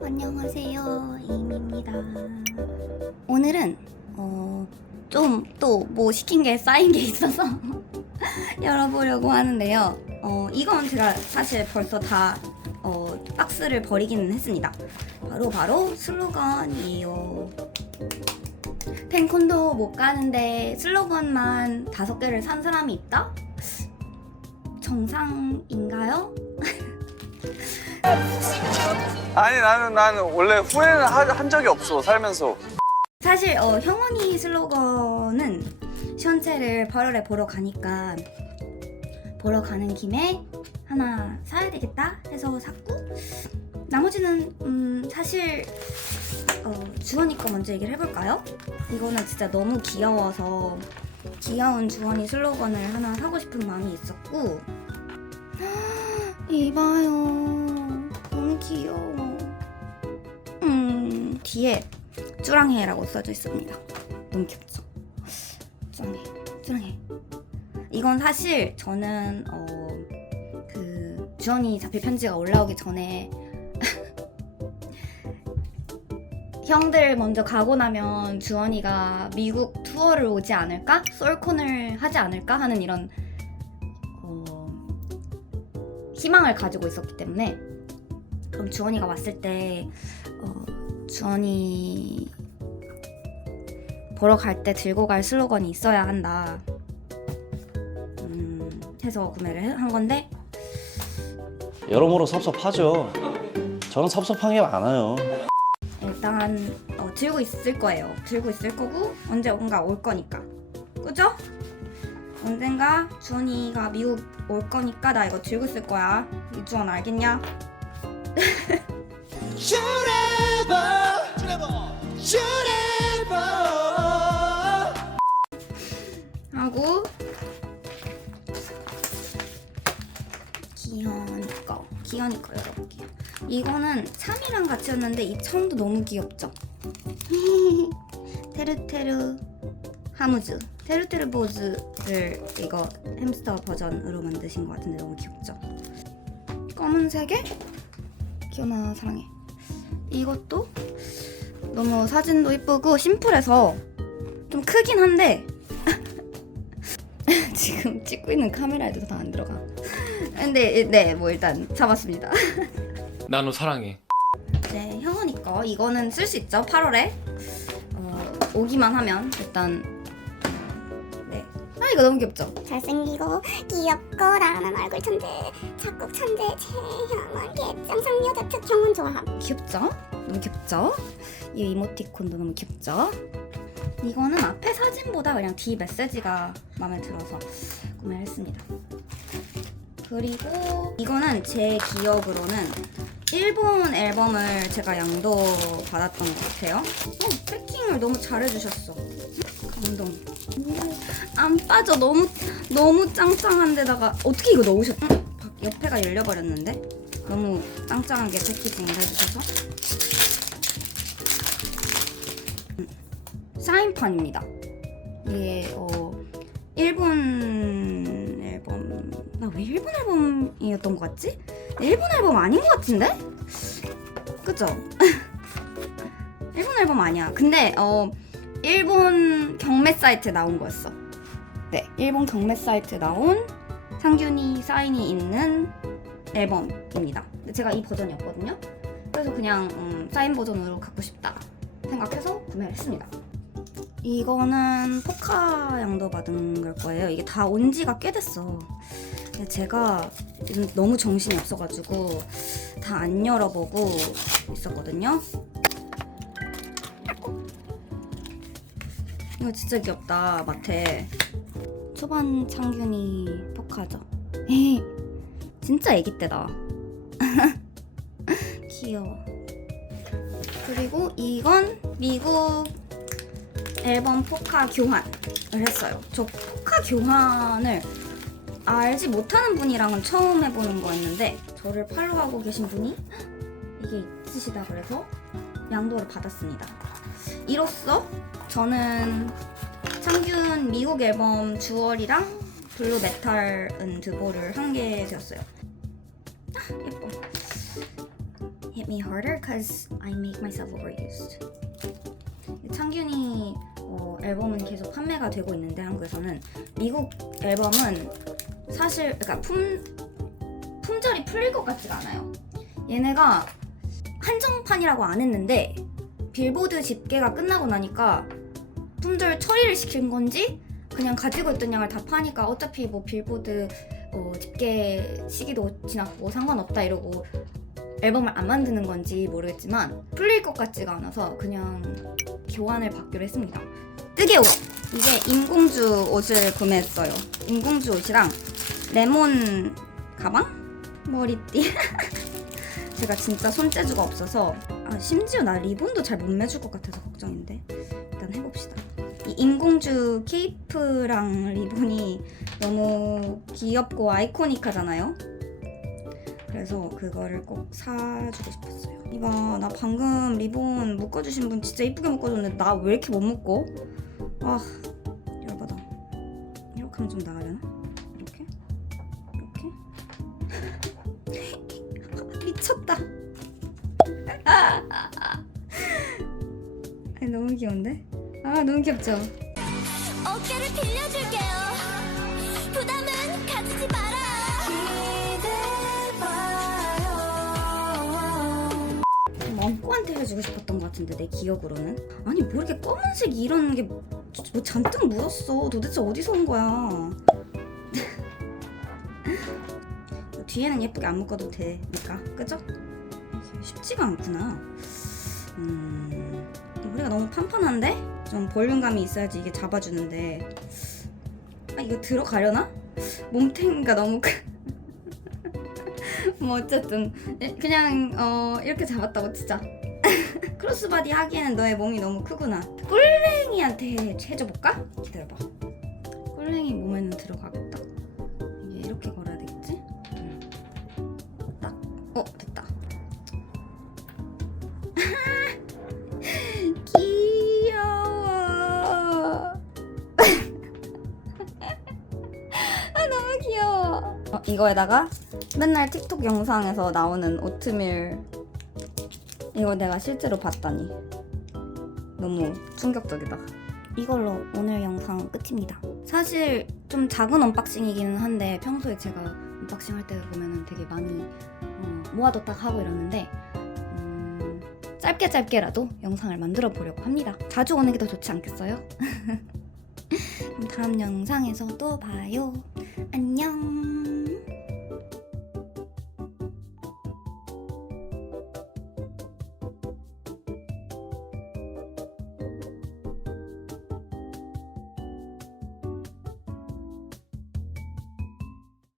안녕하세요. 이미입니다. 오늘은 어, 좀 또 뭐 시킨 게 쌓인 게 있어서 열어보려고 하는데요. 어, 이건 제가 사실 벌써 다 어, 박스를 버리기는 했습니다. 바로 바로 슬로건이에요. 팬콘도 못 가는데 슬로건만 다섯 개를 산 사람이 있다? 정상인가요? 아니 나는 나는 원래 후회는 하- 한 적이 없어 살면서. 사실 어, 형원이 슬로건은 시원체를 8월에 보러 가니까 보러 가는 김에 하나 사야 되겠다 해서 샀고 나머지는 음, 사실 어, 주원이 거 먼저 얘기를 해볼까요? 이거는 진짜 너무 귀여워서 귀여운 주원이 슬로건을 하나 사고 싶은 마음이 있었고 이봐요. 너무 귀여워. 음 뒤에 쭈랑해라고 써져 있습니다. 너무 귀엽죠? 쭈랑해, 쭈랑해. 이건 사실 저는 어, 그 주원이 자필 편지가 올라오기 전에 형들 먼저 가고 나면 주원이가 미국 투어를 오지 않을까? 솔콘을 하지 않을까? 하는 이런 어, 희망을 가지고 있었기 때문에 그럼 주원이가 왔을 때 어, 주원이 보러 갈 때 들고 갈 슬로건이 있어야 한다. 음, 해서 구매를 해- 한 건데 여러모로 섭섭하죠. 저는 섭섭한 게 많아요. 일단 어, 들고 있을 거예요. 들고 있을 거고 언제언가 올 거니까. 그죠? 언젠가 주원이가 미국 올 거니까 나 이거 들고 있을 거야. 이주원 알겠냐? 거 열어볼게요 이거는 참이랑 같이 였는데 이 청도 너무 귀엽죠? 테르테르 하무즈. 테르테르 보즈를 이거 햄스터 버전으로 만드신 것 같은데 너무 귀엽죠? 검은색에 기현아 사랑해. 이것도 너무 사진도 이쁘고 심플해서 좀 크긴 한데 지금 찍고 있는 카메라에도 다 안 들어가. 근데 네, 뭐 일단 잡았습니다. 나 너 사랑해. 네, 형원이 거 이거는 쓸 수 있죠. 8월에 어, 오기만 하면 일단 네. 아 이거 너무 귀엽죠. 잘생기고 귀엽고 나라는 얼굴 천재 작곡 천재 최형원 개짱 상 여자 특 형원 좋아함 귀엽죠? 너무 귀엽죠? 이 이모티콘도 너무 귀엽죠? 이거는 앞에 사진보다 그냥 뒤 메시지가 마음에 들어서 구매를 했습니다. 그리고 이거는 제 기억으로는 일본 앨범을 제가 양도 받았던 것 같아요. 어, 패킹을 너무 잘해주셨어. 감동. 안 빠져 너무 너무 짱짱한데다가 어떻게 이거 넣으셨? 응? 바- 옆에가 열려버렸는데 너무 짱짱하게 패키징을 해주셔서 음, 사인판입니다. 이게 어 일본 나 왜 일본 앨범이었던 것 같지? 일본 앨범 아닌 것 같은데? 그죠? 일본 앨범 아니야. 근데 어 일본 경매 사이트에 나온 거였어. 네, 일본 경매 사이트에 나온 상균이 사인이 있는 앨범입니다. 근데 제가 이 버전이었거든요. 그래서 그냥 음, 사인 버전으로 갖고 싶다 생각해서 구매를 했습니다. 이거는 포카 양도 받은 걸 거예요. 이게 다 온 지가 꽤 됐어. 제가 너무 정신이 없어가지고 다 안 열어보고 있었거든요. 이거 진짜 귀엽다, 마테. 초반 창균이. 에이, 진짜 애기 때다. 귀여워. 그리고 이건 미국 앨범 포카 교환을 했어요. 저 포카 교환을 알지 못하는 분이랑은 처음 해보는 거였는데 저를 팔로우하고 계신 분이 이게 있으시다 그래서 양도를 받았습니다. 이로써 저는 창균 미국 앨범 주얼이랑 블루 메탈 은 드보를 한 개 되었어요. 아, 예뻐. 예. me harder because I make myself overused. 창균이 어, 앨범은 계속 판매가 되고 있는데 한국에서는 미국 앨범은 사실 그러니까 품 품절이 풀릴 것 같지가 않아요. 얘네가 한정판이라고 안 했는데 빌보드 집계가 끝나고 나니까 품절 처리를 시킨 건지 그냥 가지고 있던 양을 다 파니까 어차피 뭐 빌보드 어, 집계 시기도 지났고 상관없다 이러고 앨범을 안 만드는 건지 모르겠지만 풀릴 것 같지가 않아서 그냥 교환을 받기로 했습니다. 뜨개옷 이게 인공주 옷을 구매했어요. 인공주 옷이랑 레몬 가방 머리띠 제가 진짜 손재주가 없어서 아, 심지어 나 리본도 잘 못 매줄 것 같아서 걱정인데 일단 해봅시다. 이 인공주 케이프랑 리본이 너무 귀엽고 아이코닉하잖아요. 그래서 그거를 꼭 사주고 싶었어요. 이봐, 나 방금 리본 묶어주신 분 진짜 이쁘게 묶어줬는데 나 왜 이렇게 못 묶어? 아, 열받아. 이렇게 하면 좀 나가려나? 이렇게? 미쳤다. 아니, 너무 귀여운데? 아, 너무 귀엽죠? 어깨를 빌려줄게요. 부담은 가지지 말아요. 멍꾸한테 해주고 싶었던 것 같은데 내 기억으로는 아니 뭐 이렇게 검은색 이런 게 뭐 잔뜩 묻었어 도대체 어디서 온 거야 뒤에는 예쁘게 안 묶어도 되니까 그죠? 쉽지가 않구나 음 머리가 너무 판판한데? 좀 볼륨감이 있어야지 이게 잡아주는데 아 이거 들어가려나? 몸탱이가 너무 크... 뭐 어쨌든 예, 그냥 어 이렇게 잡았다고 치자 크로스바디 하기에는 너의 몸이 너무 크구나 꿀랭이한테 해줘볼까? 기다려봐 꿀랭이 몸에는 들어가겠 귀여워. 어, 이거에다가 맨날 틱톡 영상에서 나오는 오트밀. 이거 내가 실제로 봤다니. 너무 충격적이다. 이걸로 오늘 영상 끝입니다. 사실 좀 작은 언박싱이기는 한데 평소에 제가 언박싱 할 때 보면은 되게 많이 어, 모아뒀다가 하고 이러는데 음, 짧게 짧게라도 영상을 만들어 보려고 합니다. 자주 오는 게 더 좋지 않겠어요? 다음 영상에서 또 봐요. 안녕